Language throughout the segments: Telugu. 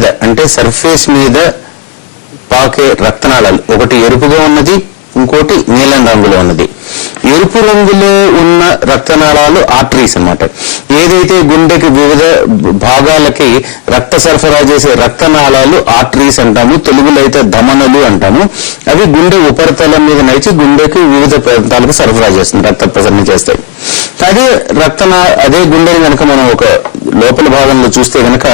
మీద అంటే సర్ఫేస్ మీద పాకే రక్తనాళాలు, ఒకటి ఎరుపుగా ఉన్నది, ఇంకోటి నీలం రంగులో ఉన్నది. ఎరుపు రంగులో ఉన్న రక్తనాళాలు ఆర్టరీస్ అన్నమాట. ఏదైతే గుండెకి వివిధ భాగాలకి రక్త సరఫరా చేసే రక్తనాళాలు ఆర్టరీస్ అంటాము, తెలుగులో అయితే ధమనులు అంటాము. అవి గుండె ఉపరితలం మీద నడిచి గుండెకి వివిధ ప్రాంతాలకు సరఫరా చేస్తుంది, రక్త ప్రసరణ చేస్తాయి. అదే గుండెని కనుక మనం ఒక లోపల భాగంలో చూస్తే కనుక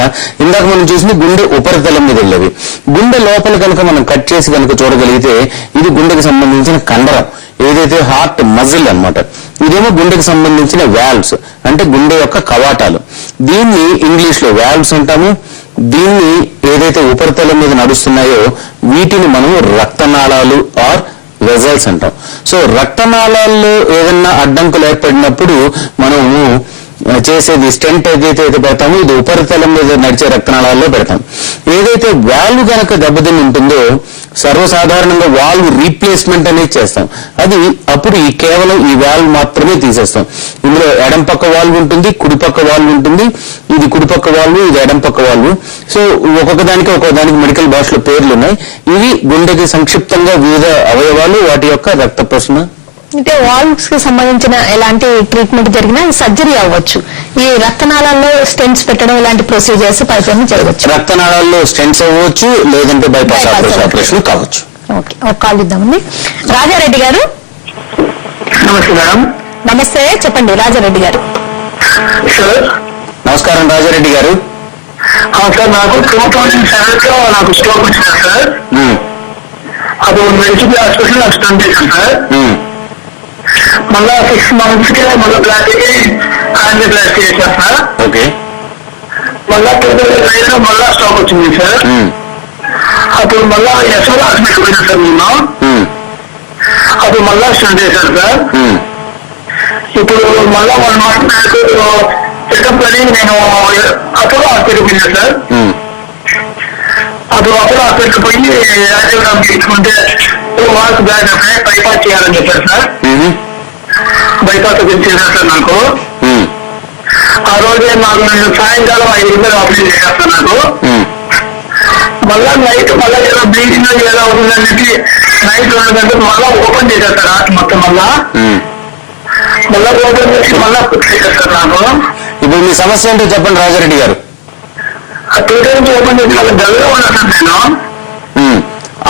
ఇందాక మనం చూసింది గుండె ఉపరితలం మీద వెళ్ళేవి. గుండె లోపల కనుక మనం కట్ చేసి కనుక చూడగలిగితే ఇది గుండెకి సంబంధించిన కండరం, ఏదైతే హార్ట్ మజిల్ అన్నమాట. ఇదేమో గుండెకి సంబంధించిన వాల్వ్స్ అంటే గుండె యొక్క కవాటాలు. దీన్ని ఇంగ్లీష్ లో వాల్వ్స్ అంటాము. దీన్ని ఏదైతే ఉపరితలం మీద నడుస్తున్నాయో వీటిని మనం రక్తనాళాలు ఆర్ వెజల్స్ అంటాం. సో రక్తనాళాల్లో ఏదన్నా అడ్డంకులు ఏర్పడినప్పుడు మనము చేసేది స్టెంట్ ఏదైతే పెడతామో ఇది ఉపరితలం మీద నడిచే రక్తనాళాల్లో పెడతాం. ఏదైతే వాల్వ్ కనుక దెబ్బతిని ఉంటుందో సర్వసాధారణంగా వాల్వ్ రీప్లేస్మెంట్ అనేది చేస్తాం. అది అప్పుడు కేవలం ఈ వాల్వ్ మాత్రమే తీసేస్తాం. ఇందులో ఎడం పక్క వాల్వ్ ఉంటుంది, కుడి పక్క వాల్వ్ ఉంటుంది. ఇది కుడి పక్క వాల్వ్, ఇది ఎడం పక్క వాల్వ్. సో ఒక్కొక్కదానికి మెడికల్ భాషలో పేర్లు ఉన్నాయి. ఇవి గుండెకి సంక్షిప్తంగా వివిధ అవయవాలు, వాటి యొక్క రక్త ప్రసరణ. అంటే వాల్వ్స్ కి సంబంధించిన ఎలాంటి ట్రీట్మెంట్ జరిగినా సర్జరీ అవ్వచ్చు. ఈ రక్తనాళాల్లో స్టెంట్స్ పెట్టడం ఇలాంటి ప్రొసీజర్స్ పైన జరగవచ్చు. రక్తనాళాల్లో స్టెంట్స్ అవ్వచ్చు, లేదంటే బైపాస్ ఆపరేషన్ కావచ్చు. ఓకే, ఒక కాల్ ఇద్దామండి. రాజారెడ్డి గారు నమస్తే మేడం. నమస్తే, చెప్పండి రాజారెడ్డి గారు. నమస్కారం రాజారెడ్డి గారు. సార్ నాకు 2007 లో నాకు స్ట్రోక్ వచ్చింది సార్. అప్పుడు మెడిసిన్ హాస్పిటల్ నాకు స్టంట్ చేశాను సార్. మళ్ళా 6 months కి మళ్ళీ ప్లాస్టిక్ యాంజియోప్లాస్టీ చేశాను సార్. ఓకే. మళ్ళా 2009 లో మళ్ళా స్ట్రోక్ వచ్చింది సార్. అప్పుడు మళ్ళా యశ్వర్ హాస్పిటల్ పోయినా సార్ నేను. అప్పుడు మళ్ళా స్టంట్ చేశాను సార్. ఇప్పుడు మళ్ళా 1 month నాకు చెకప్ అని నేను అప్పుడు హాస్పిటల్ పోయినా సార్. అప్పుడు హాస్పిటల్ పోయి యాంజియోగ్రామ్ తీసుకుంటే 2 months బ్యాక్ బైపాస్ చేయాలని చెప్పారు సార్. బైపాస్ చేశారు సార్ నాకు. ఆ రోజే నాకు నేను సాయంకాలం 5 రూపాయలు ఆపరేషన్ చేసేస్తాను నాకు. మళ్ళా నైట్ మళ్ళా ఏదో బ్లీడింగ్ ఏదో అవుతుందని చెప్పి నైట్ 2 గంటలకు మళ్ళా ఓపెన్ చేసేస్తారు హార్ట్ మొత్తం. మళ్ళా ఓపెన్ చేసి మళ్ళా ఫిక్స్ చేసేస్తారు నాకు. ఇప్పుడు మీ సమస్య ఏంటో చెప్పండి రాజారెడ్డి గారు. 2 times ఓపెన్ చేసి మళ్ళీ డల్గా ఉన్నాను సార్ నేను.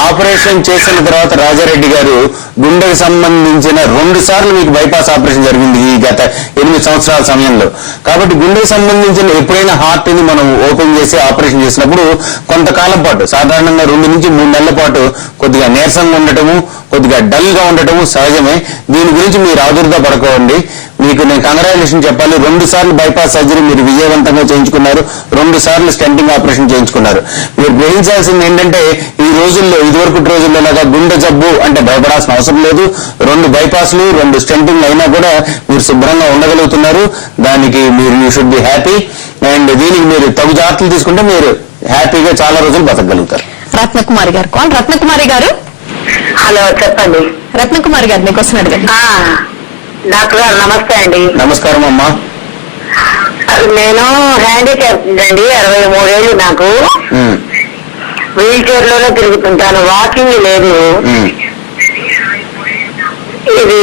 ఆపరేషన్ చేసిన తర్వాత రాజారెడ్డి గారు గుండెకి సంబంధించిన 2 సార్లు మీకు బైపాస్ ఆపరేషన్ జరిగింది ఈ గత 8 సంవత్సరాల సమయంలో. కాబట్టి గుండెకి సంబంధించిన ఎప్పుడైనా హార్ట్ ని మనం ఓపెన్ చేసి ఆపరేషన్ చేసినప్పుడు కొంతకాలం పాటు, సాధారణంగా 2 నుంచి 3 నెలల పాటు కొద్దిగా నీరసంగా ఉండటము, కొద్దిగా డల్ గా ఉండటము సహజమే. దీని గురించి మీరు ఆదుర్ద పడుకోండి. మీకు నేను కంగ్రాచులేషన్ చెప్పాలి. 2 సార్లు బైపాస్ సర్జరీ మీరు విజయవంతంగా చేయించుకున్నారు, 2 సార్లు స్టెంటింగ్ ఆపరేషన్ చేయించుకున్నారు. మీరు గ్రహించాల్సింది ఏంటంటే ఈ రోజుల్లో, ఇదివరకు రోజుల్లో లాగా గుండె జబ్బు అంటే భయపడాల్సిన అవసరం లేదు. 2 బైపాస్లు 2 స్టెంటింగ్ అయినా కూడా మీరు శుభ్రంగా ఉండగలుగుతున్నారు. దానికి మీరు you should be happy. And దీనికి మీరు తగు జాగ్రత్తలు తీసుకుంటే మీరు హ్యాపీగా చాలా రోజులు బతకగలుగుతారు. రత్నకుమారి గారు కాల్. రత్నకుమారి గారు. హలో, చెప్పండి. రత్నకుమారి గారు మీకోసం అడగండి. డాక్టర్ గారు నమస్తే అండి. నమస్కారం అమ్మా. నేను హ్యాండిక్యాప్ అండి, 63 ఏళ్ళు నాకు. వీల్ చైర్ లోనే తిరుగుతుంటాను, వాకింగ్ లేదు. ఇది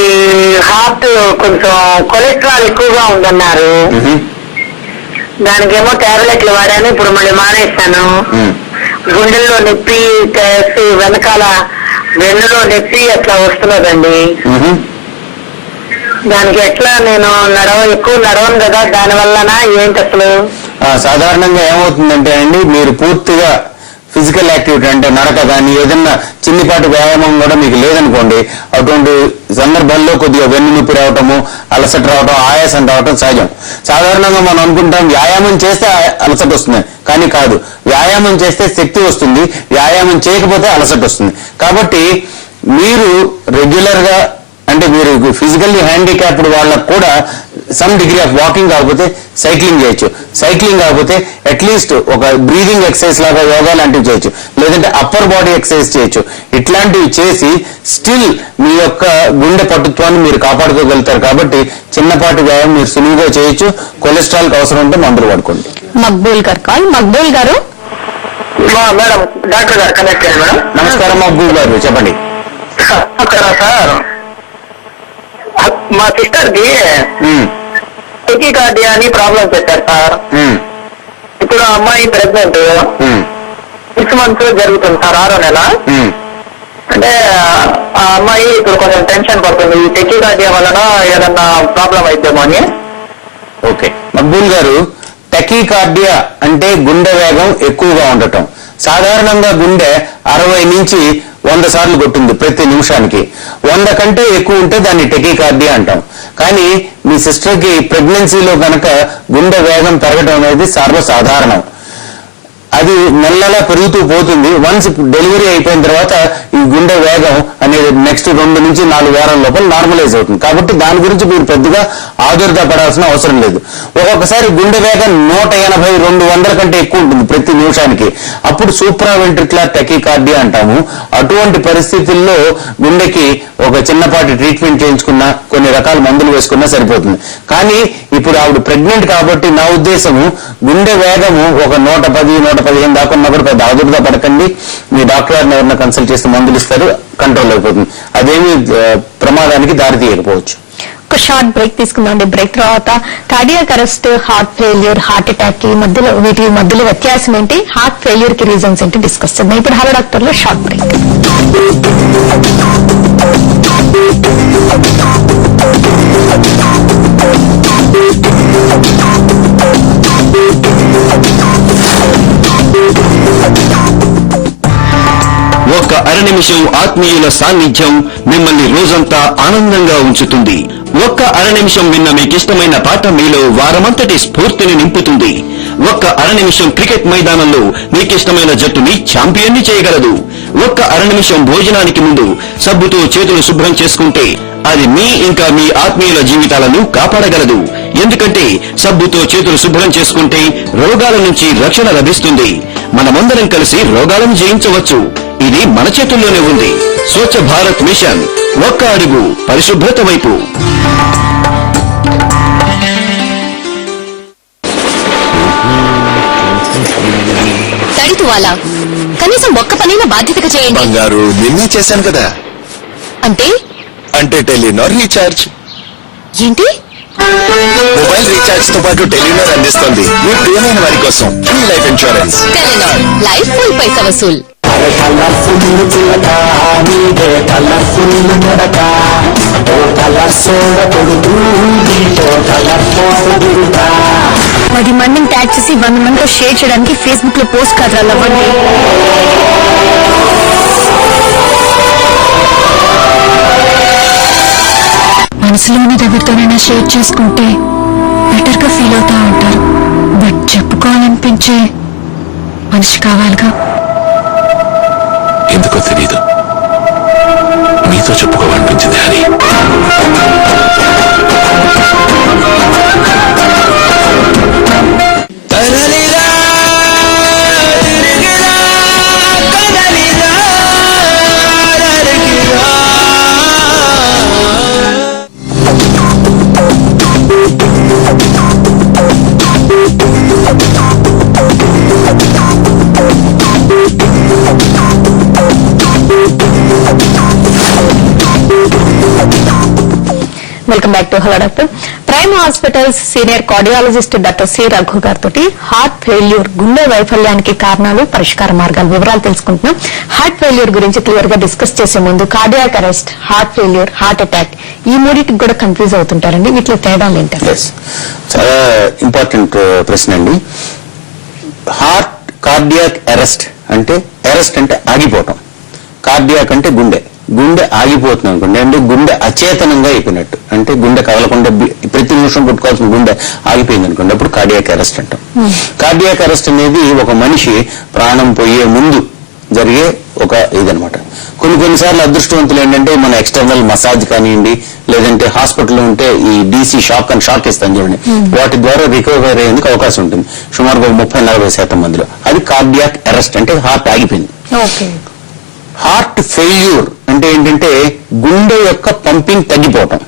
హార్ట్ కొంచెం కొలెస్ట్రాల్ ఎక్కువగా ఉందన్నారు. దానికేమో టాబ్లెట్లు వాడాను, ఇప్పుడు మళ్ళీ మానేస్తాను. గుండెల్లో నొప్పి, వెనకాల వెన్నులో నొప్పి అట్లా వస్తున్నదండి. దానికి ఎట్లా నేను ఎక్కువ నడవను కదా, దాని వల్లనా ఏంటి అసలు? సాధారణంగా ఏమవుతుందంటే అండి, మీరు పూర్తిగా ఫిజికల్ యాక్టివిటీ అంటే నడక కానీ ఏదన్నా చిన్నిపాటి వ్యాయామం కూడా మీకు లేదనుకోండి, అటువంటి సందర్భాల్లో కొద్దిగా వెన్ను నొప్పి రావటము, అలసట రావటం, ఆయాసం రావటం సహజం. సాధారణంగా మనం అనుకుంటాం వ్యాయామం చేస్తే అలసట వస్తుంది, కానీ కాదు. వ్యాయామం చేస్తే శక్తి వస్తుంది, వ్యాయామం చేయకపోతే అలసట వస్తుంది. కాబట్టి మీరు రెగ్యులర్ గా అంటే మీరు ఫిజికల్లీ హ్యాండిక్యాప్డ్ వాళ్ళకు కూడా సమ్ డిగ్రీ ఆఫ్ వాకింగ్ కాకపోతే సైక్లింగ్ చేయొచ్చు. సైక్లింగ్ కాకపోతే అట్లీస్ట్ ఒక బ్రీదింగ్ ఎక్సర్సైజ్ లాగా యోగా లాంటివి చేయొచ్చు, లేదంటే అప్పర్ బాడీ ఎక్సర్సైజ్ చేయొచ్చు. ఇట్లాంటివి చేసి స్టిల్ మీ యొక్క గుండె పట్టుత్వాన్ని మీరు కాపాడుకోగలుగుతారు. కాబట్టి చిన్నపాటి వ్యాయామం మీరు సులువుగా చేయొచ్చు. కొలెస్ట్రాల్ కి అవసరం ఉంటే మందులు వాడుకోండి. మక్బూల్ గారు కాల్. మక్బూల్ గారు. మేడం డాక్టర్ గారు కనెక్ట్ అయ్యారు మేడం. నమస్కారం మహబూబ్ గారు, చెప్పండి. సార్ మా సిస్టర్ కి టెకికార్డియా అని ప్రాబ్లం చెప్పారు సార్. ఇప్పుడు ఆ అమ్మాయి ప్రెగ్నెంట్ 6 months జరుగుతుంది సార్, 6వ నెల. అంటే ఆ అమ్మాయి ఇప్పుడు కొంచెం టెన్షన్ పడుతుంది, ఈ టెకికార్డియా వలన ఏదన్నా ప్రాబ్లం అయితేమో అని. ఓకే మక్బూల్ గారు, టెకికార్డియా అంటే గుండె వేగం ఎక్కువగా ఉండటం. సాధారణంగా గుండె 60 నుంచి 100 సార్లు కొట్టింది ప్రతి నిమిషానికి. 100 కంటే ఎక్కువ ఉంటే దాన్ని టెకికార్డియా అంటాం. కానీ మీ సిస్టర్ కి ప్రెగ్నెన్సీలో కనుక గుండె వేగం పెరగడం అనేది సర్వసాధారణం. అది నెలలా పెరుగుతూ పోతుంది. వన్స్ డెలివరీ అయిపోయిన తర్వాత ఈ గుండె వేగం అనేది నెక్స్ట్ 2 నుంచి 4 వారాల లోపల నార్మలైజ్ అవుతుంది. కాబట్టి దాని గురించి మీరు పెద్దగా ఆదుర్దా పడాల్సిన అవసరం లేదు. ఒక్కొక్కసారి గుండె వేగం 180, 200 కంటే ఎక్కువ ఉంటుంది ప్రతి నిమిషానికి. అప్పుడు సూప్రావెంట్రిక్యులర్ టెకికార్డియా అంటాము. అటువంటి పరిస్థితుల్లో గుండెకి ఒక చిన్నపాటి ట్రీట్మెంట్ చేయించుకున్నా, కొన్ని రకాల మందులు వేసుకున్నా సరిపోతుంది. కానీ ఇప్పుడు ఆవిడ ప్రెగ్నెంట్ కాబట్టి నా ఉద్దేశము గుండె వేగము ఒక 110-115 దాకా ఉన్నా కూడా పెద్ద ఆదుర్దా పడకండి. మీ డాక్టర్ గారిని ఎవరైనా కన్సల్ట్ చేస్తే మందులు ఇస్తారు, కంట్రోల్ అయిపోతుంది. అదేమి ప్రమాదానికి దారి తీయకపోవచ్చు. ఒక షార్ట్ బ్రేక్ తీసుకుందామండి. బ్రేక్ తర్వాత cardiac arrest, heart failure, heart attack కి మధ్యలో వీటి మధ్యలో వ్యత్యాసం ఏంటి, హార్ట్ ఫెయిల్యూర్ కి రీజన్స్ ఏంటి డిస్కస్ చేద్దాం. ఇప్పుడు హలో డాక్టర్ లో షార్ట్ బ్రేక్. ఒక్క అర నిమిషం ఆత్మీయుల సాన్నిధ్యం మిమ్మల్ని రోజంతా ఆనందంగా ఉంచుతుంది. ఒక్క అర నిమిషం విన్న మీకిష్టమైన పాట మీలో వారమంతటి స్ఫూర్తిని నింపుతుంది. ఒక్క అర నిమిషం క్రికెట్ మైదానంలో మీకిష్టమైన జట్టుని ఛాంపియన్ని చేయగలదు. ఒక్క అర నిమిషం భోజనానికి ముందు సబ్బుతో చేతులు శుభ్రం చేసుకుంటే అది మీ ఇంకా మీ ఆత్మీయుల జీవితాలను కాపాడగలదు. ఎందుకంటే సబ్బుతో చేతులు శుభ్రం చేసుకుంటే రోగాల నుంచి రక్షణ లభిస్తుంది. మనమందరం కలిసి రోగాలను జయించవచ్చు. ఇది మన చేతుల్లోనే ఉంది. స్వచ్ఛ భారత్ మిషన్, ఒక్క అడుగు పరిశుభ్రత వైపు. తడితువాలా కనీసం ఒక్క పనైనా బాధ్యతగా చేయండి. బంగారు నిన్నే చేశాను కదా. అంటే టెలినార్ రీఛార్జ్. ఏంటి? మొబైల్ రీఛార్జ్ తో పాటు టెలినార్ అందిస్తుంది మీ ప్రియమైన వారి కోసం free life insurance. Telenor life full పైసా వసూల్. పది మందిని ట్యాగ్ చేసి 100 మందితో షేర్ చేయడానికి ఫేస్బుక్ లో పోస్ట్ కార్డు అవ్వండి. మనసులోని ఎవరితోనైనా షేర్ చేసుకుంటే బెటర్ గా ఫీల్ అవుతా ఉంటారు. బట్ చెప్పుకోవాలనిపించే మనిషి కావాలిగా. ఎందుకో తెలీదు, మీతో చెప్పుకోవాలనిపించింది Hari. Welcome back to hello doctor. Prime hospitals senior cardiologist doctor C Raghu గారితో హార్ట్ ఫెయిల్యూర్, గుండె వైఫల్యానికి కారణాలు, పరిష్కార మార్గాలు, వివరాలు తెలుసుకుంటున్నాం. హార్ట్ ఫెయిల్యూర్ గురించి క్లియర్ గా డిస్కస్ చేసే ముందు cardiac arrest, heart failure, heart attack ఈ మూడింటికి కూడా కన్ఫ్యూజ్ అవుతుంటారండి. వీటిలో తేడాలు ఏంటి? చాలా ఇంపార్టెంట్ ప్రశ్న అండి. హార్ట్ కార్డియాక్ అరెస్ట్ అంటే, అరెస్ట్ అంటే ఆగిపోవటం, కార్డియాక్ అంటే గుండె. గుండె ఆగిపోతుంది అనుకోండి, అంటే గుండె అచేతనంగా అయిపోయినట్టు, అంటే గుండె కదలకుండా ప్రతి నిమిషం కొట్టుకోవాల్సిన గుండె ఆగిపోయింది అనుకోండి, అప్పుడు కార్డియాక్ అరెస్ట్ అంటాం. కార్డియాక్ అరెస్ట్ అనేది ఒక మనిషి ప్రాణం పోయే ముందు జరిగే ఒక ఇదనమాట. కొన్నిసార్లు అదృష్టవంతులు ఏంటంటే మన ఎక్స్టర్నల్ మసాజ్ కానివ్వండి, లేదంటే హాస్పిటల్లో ఉంటే ఈ డీసీ షాక్ అని షాక్ ఇస్తాను చూడండి, వాటి ద్వారా రికవర్ అయ్యేందుకు అవకాశం ఉంటుంది సుమారుగా 30-40% మందిలో. అది కార్డియాక్ అరెస్ట్ అంటే హార్ట్ ఆగిపోయింది. హార్ట్ ఫెయిల్యూర్ అంటే ఏంటంటే గుండె యొక్క పంపింగ్ తగ్గిపోవటం.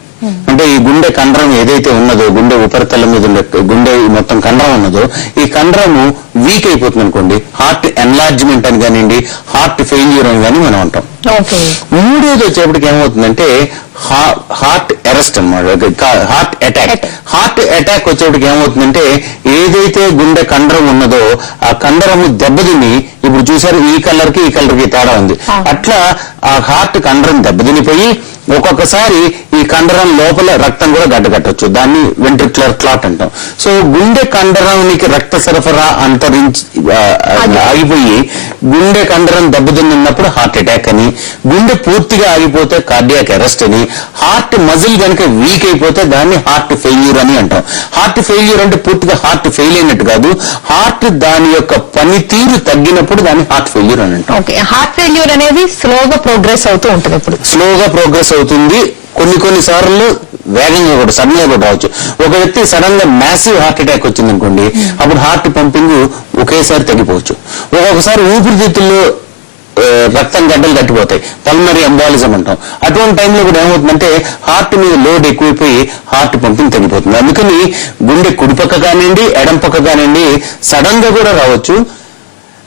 అంటే ఈ గుండె కండరం ఏదైతే ఉన్నదో, గుండె ఉపరితలం మీద ఉండే గుండె మొత్తం కండరం ఉన్నదో, ఈ కండరము వీక్ అయిపోతుంది అనుకోండి, హార్ట్ ఎన్లార్జ్మెంట్ అని కానివ్వండి, హార్ట్ ఫెయిల్యూర్ అని కానీ మనం అంటాం. ఓకే. మూడోది వచ్చేప్పటికి ఏమవుతుందంటే హార్ట్ అరెస్ట్ అన్నమాట, హార్ట్ అటాక్. హార్ట్ అటాక్ వచ్చేప్పటికి ఏమవుతుందంటే ఏదైతే గుండె కండరం ఉన్నదో ఆ కండరము దెబ్బతిని, ఇప్పుడు చూసారు ఈ కలర్ కి తేడా ఉంది, అట్లా ఆ హార్ట్ కండరం దెబ్బతినిపోయి ఒక్కొక్కసారి ఈ కండరం లోపల రక్తం కూడా గడ్డగట్టవచ్చు. దాన్ని వెంట్రిక్యులర్ క్లాట్ అంటాం. సో గుండె కండరానికి రక్త సరఫరా ఆగిపోయి గుండె కండరం దెబ్బతిన్నప్పుడు హార్ట్ అటాక్ అని, గుండె పూర్తిగా ఆగిపోతే కార్డియాక్ అరెస్ట్ అని, హార్ట్ మజిల్ కనుక వీక్ అయిపోతే దాన్ని హార్ట్ ఫెయిల్యూర్ అని అంటాం. హార్ట్ ఫెయిల్యూర్ అంటే పూర్తిగా హార్ట్ ఫెయిల్ అయినట్టు కాదు, హార్ట్ దాని యొక్క పనితీరు తగ్గినప్పుడు దాన్ని హార్ట్ ఫెయిల్యూర్ అని అంటాం. హార్ట్ ఫెయిల్యూర్ అనేది స్లోగా ప్రోగ్రెస్ అవుతూ ఉంటుంది. ఇప్పుడు స్లోగా ప్రోగ్రెస్ అవుతుంది. కొన్ని సార్లు వేగంగా కూడా సడన్ గా కూడా రావచ్చు. ఒక వ్యక్తి సడన్ గా మ్యాసివ్ హార్ట్ అటాక్ వచ్చింది అనుకోండి, అప్పుడు హార్ట్ పంపింగ్ ఒకేసారి తగ్గిపోవచ్చు. ఒక్కొక్కసారి ఊపిరితిత్తుల్లో రక్తం గడ్డలు కట్టిపోతాయి, పల్మనరీ ఎంబాలిజం అంటాం. అటువంటి టైంలో కూడా ఏమవుతుందంటే హార్ట్ మీద లోడ్ ఎక్కువైపోయి హార్ట్ పంపింగ్ తగ్గిపోతుంది. అందుకని గుండె కుడిపక్క కానివ్వండి, ఎడం పక్క కానివ్వండి సడన్ గా కూడా రావచ్చు,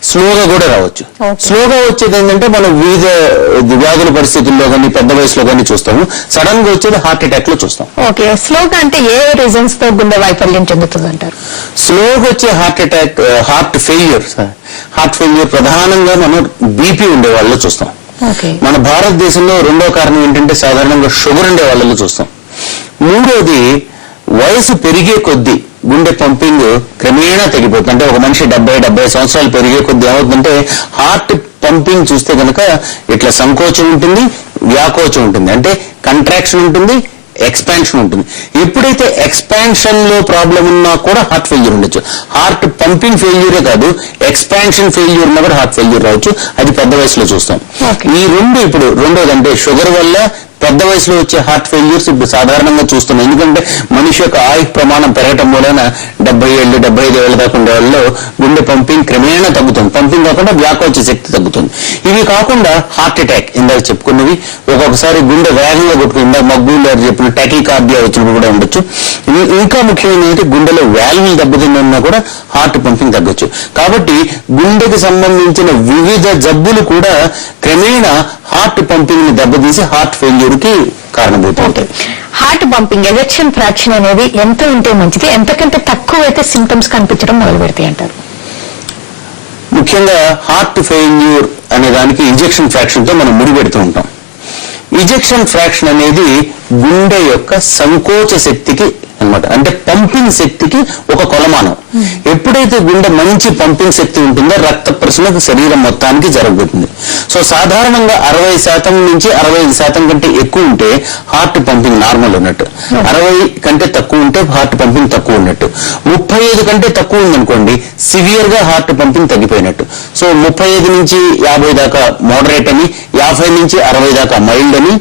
స్లోగా కూడా రావచ్చు. స్లోగా వచ్చేది ఏంటంటే మనం వివిధ వ్యాధుల పరిస్థితుల్లో కానీ పెద్ద వయసులో కానీ చూస్తాము. సడన్ గా వచ్చేది హార్ట్ అటాక్ లో చూస్తాం. ఓకే. స్లోగా అంటే ఏ రీజన్స్ తో గుండె వైఫల్యం చెందుతుంది అంటారు? స్లోగా వచ్చే హార్ట్ అటాక్, హార్ట్ ఫెయిల్యూర్ ప్రధానంగా మనం బీపీ ఉండే వాళ్ళలో చూస్తాం. మన భారతదేశంలో రెండో కారణం ఏంటంటే సాధారణంగా షుగర్ ఉండే వాళ్ళలో చూస్తాం. మూడోది వయసు పెరిగే కొద్దీ గుండె పంపింగ్ క్రమేణా తగ్గిపోతుంది. అంటే ఒక మనిషి 70 సంవత్సరాలు పెరిగే కొద్దీ ఏమవుతుందంటే హార్ట్ పంపింగ్ చూస్తే కనుక ఇట్లా సంకోచం ఉంటుంది, వ్యాకోచం ఉంటుంది. అంటే కంట్రాక్షన్ ఉంటుంది, ఎక్స్పాన్షన్ ఉంటుంది. ఎప్పుడైతే ఎక్స్పాన్షన్ లో ప్రాబ్లం ఉన్నా కూడా హార్ట్ ఫెయిల్యూర్ ఉండొచ్చు. హార్ట్ పంపింగ్ ఫెయిల్యూరే కాదు, ఎక్స్పాన్షన్ ఫెయిల్యూర్ ఉన్నా కూడా హార్ట్ ఫెయిల్యూర్ రావచ్చు. అది పెద్ద వయసులో చూస్తాం. ఈ రెండు ఇప్పుడు రెండోది అంటే షుగర్ వల్ల పెద్ద వయసులో వచ్చే హార్ట్ ఫెయిల్యూర్స్ ఇప్పుడు సాధారణంగా చూస్తున్నాం. ఎందుకంటే మనిషి యొక్క ఆయు ప్రమాణం పెరగటం మూలన 70 ఏళ్ళు 75 ఏళ్ల దాకా ఉండే వాళ్ళలో గుండె పంపింగ్ క్రమేణా తగ్గుతుంది. పంపింగ్ కాకుండా వ్యాకోచ శక్తి తగ్గుతుంది. ఇవి కాకుండా హార్ట్ అటాక్ ఇందాక చెప్పుకున్నవి, ఒక్కొక్కసారి గుండె వేగంగా కొట్టుకుని ఇందాక మగ్గులు చెప్పిన టాకీకార్డియా వచ్చినప్పుడు కూడా ఉండొచ్చు. ఇంకా ముఖ్యమైనది గుండెలో వాల్వ్లు దెబ్బతిన్నా కూడా హార్ట్ పంపింగ్ తగ్గొచ్చు. కాబట్టి గుండెకి సంబంధించిన వివిధ జబ్బులు కూడా క్రమేణా హార్ట్ పంపింగ్ ని దెబ్బతీసి హార్ట్ ఫెయిల్యూర్ కి కారణమవుతుంది. హార్ట్ పంపింగ్ ఎజెక్షన్ ఫ్రాక్షన్ అనేది ఎంత ఉంటే మంచిది, ఎంతకంటే తక్కువ అయితే సింప్టమ్స్ కనిపించడం మొదలు పెడతాయి అంటారు? ముఖ్యంగా హార్ట్ ఫెయిల్యూర్ అనే దానికి ఇంజెక్షన్ ఫ్రాక్షన్ తో మనం ముడిపెడుతూ ఉంటాం. ఇంజెక్షన్ ఫ్రాక్షన్ అనేది గుండె యొక్క సంకోచ శక్తికి అన్నమాట, అంటే పంపింగ్ శక్తికి ఒక కొలమానం. ఎప్పుడైతే గుండె మంచి పంపింగ్ శక్తి ఉంటుందో రక్త ప్రసరణ శరీరం మొత్తానికి జరుగుతుంది. సో సాధారణంగా 60% నుంచి 65% కంటే ఎక్కువ ఉంటే హార్ట్ పంపింగ్ నార్మల్ ఉన్నట్టు, 60 కంటే తక్కువ ఉంటే హార్ట్ పంపింగ్ తక్కువ ఉన్నట్టు, 35 కంటే తక్కువ ఉందనుకోండి సివియర్ గా హార్ట్ పంపింగ్ తగ్గిపోయినట్టు. సో 35 నుంచి 50 దాకా మోడరేట్ అని, 50 నుంచి 60 దాకా మైల్డ్ అని,